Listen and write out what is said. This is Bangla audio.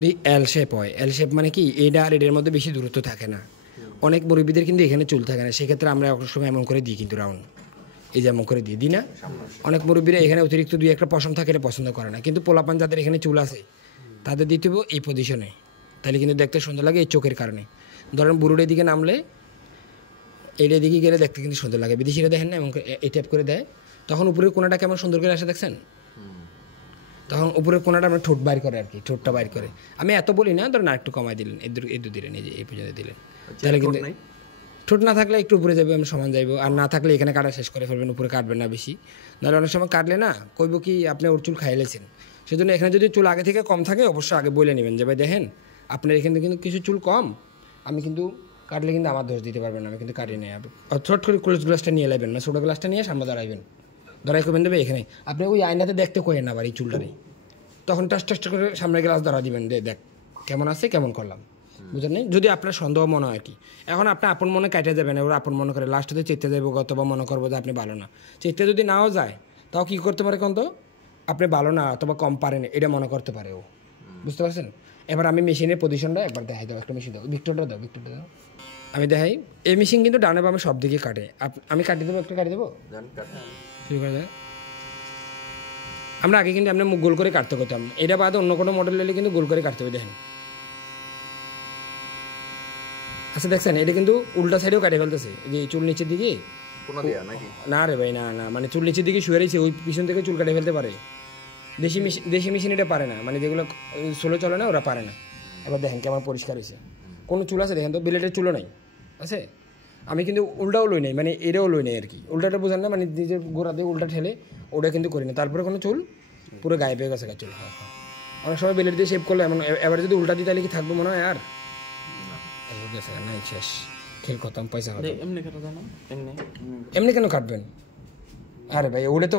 এল শেপ হয়। এল শেপ মানে কি, এটা আর এটার মধ্যে বেশি দূরত্ব থাকে না। অনেক মুরব্বীদের কিন্তু এখানে চুল থাকে না, সেক্ষেত্রে আমরা অনেক সময় এমন করে দিই, কিন্তু রাউন্ড এই যে এমন করে দিই না। অনেক মুরব্বীরা এখানে অতিরিক্ত দুই একটা পশম থাকে, এটা পছন্দ করে না, কিন্তু পোলাপান যাদের এখানে চুল আছে তাদের দিতে হবে এই পজিশনে, তাহলে কিন্তু দেখতে সুন্দর লাগে। এই চোখের কারণে ধরেন বুড়োর দিকে নামলে এইটার দিকে গেলে দেখতে কিন্তু সুন্দর লাগে। বিদেশিরা দেখেন না এমন এই টাইপ করে দেয়, তখন উপরের কোনাটা কেমন সুন্দর করে আসে দেখছেন, তখন উপরের কোনাটা আমরা ঠোঁট বাইর করে আর কি, ঠোঁটটা বাইর করে। আমি এত বলি না, ধরেন আরেকটু কমাই দিলেন, এদু দিলেন, এই যে এই পর্যন্ত দিলেন, তাহলে কিন্তু ঠোঁট না থাকলে একটু উপরে যাবে, আমি সমান যাইব। আর না থাকলে এখানে কাটা শেষ করে ফেলবেন, উপরে কাটবেন না বেশি, নাহলে অনেক সময় কাটলে না কইব কি আপনি ওর চুল খাইলেছেন। সেজন্য এখানে যদি চুল আগে থেকে কম থাকে অবশ্যই আগে বলে নেবেন যে ভাই দেখেন আপনার এখানে কিন্তু কিছু চুল কম, আমি কিন্তু কাটলে কিন্তু আমার দোষ দিতে পারবেন না, আমি কিন্তু কাটি নেই। ছোট করে ক্লোজ গ্লাসটা নিয়ে লাইবেন না, ছোটো গ্লাসটা নিয়ে সামনে দাঁড়াইবেন, দাঁড়াই করবেন দেবে এখানে। আপনি ওই আয়নাতে দেখতে করেন না আবার এই চুলটারে, তখন টাস্ট করে সামনে গ্লাস ধরা দিবেন, দেখ কেমন আছে, কেমন করলাম, বুঝলেন নেই। যদি আপনার সন্দেহ মনে হয় কি, এখন আপনি আপন মনে কাটে যাবেন, ওরা আপন মনে করে লাস্টে চেতে যাবো, অথবা মনে করবো যে আপনি ভালো না। চেতে যদি নাও যায় তাও কী করতে পারে কোন, তো আপনি ভালো না অথবা কম পারেন এটা মনে করতে পারে ও, বুঝতে পারছেন। এবার আমি মেশিনের পজিশনটা একবার দেখাই দাও, একটা মেশিন দাও, ভিক্টরটা দাও। আমি দেখাই, এই মেশিন কিন্তু ডানে বামে সব দিকে কাটে। আমি কাটিয়ে দেবো, একটা কাটিয়ে দেবো, শুরু করে দেয়। আমরা আগে কিন্তু আমরা মুখ গোল করে কাটতে করতাম, এটা বাদে অন্য কোনো মডেল নিলে কিন্তু গোল করে কাটতে হবে, দেখেন। আচ্ছা দেখছেন, এটা কিন্তু উল্টা সাইডেও কাটে ফেলতেছে, যে চুল নিচের দিকে না রে ভাই, না মানে চুল নিচের দিকে শুয়ে রয়েছে, ওই পিছন থেকে চুল কাটে ফেলতে পারে। দেশি মেশিন এটা পারে না, মানে যেগুলো সোলো চলে না ওরা পারে না। এবার দেখেন কেমন পরিষ্কার হয়েছে, কোনো চুল আছে দেখেন তো, বিলেটের চুলও নাই আছে। আমি কিন্তু উল্টাও লই নাই, মানে এটাও লই নাই আর কি, উল্টাটা বোঝেন না, মানে নিজের গোড়া দিয়ে উল্টা ঠেলে ওটা কিন্তু করি না, তারপরে কোনো চুল পুরো গায়ে পেয়ে গেছে চুল। অনেক সময় বেলেট দিয়ে শেভ করলে এমন, এবার যদি উল্টা দিই তাহলে কি থাকবে মনে হয় আর নাই, শেষ খেল খতম, পয়সা এমনি কেন কাটবেন, আরে ভাই ওটা তো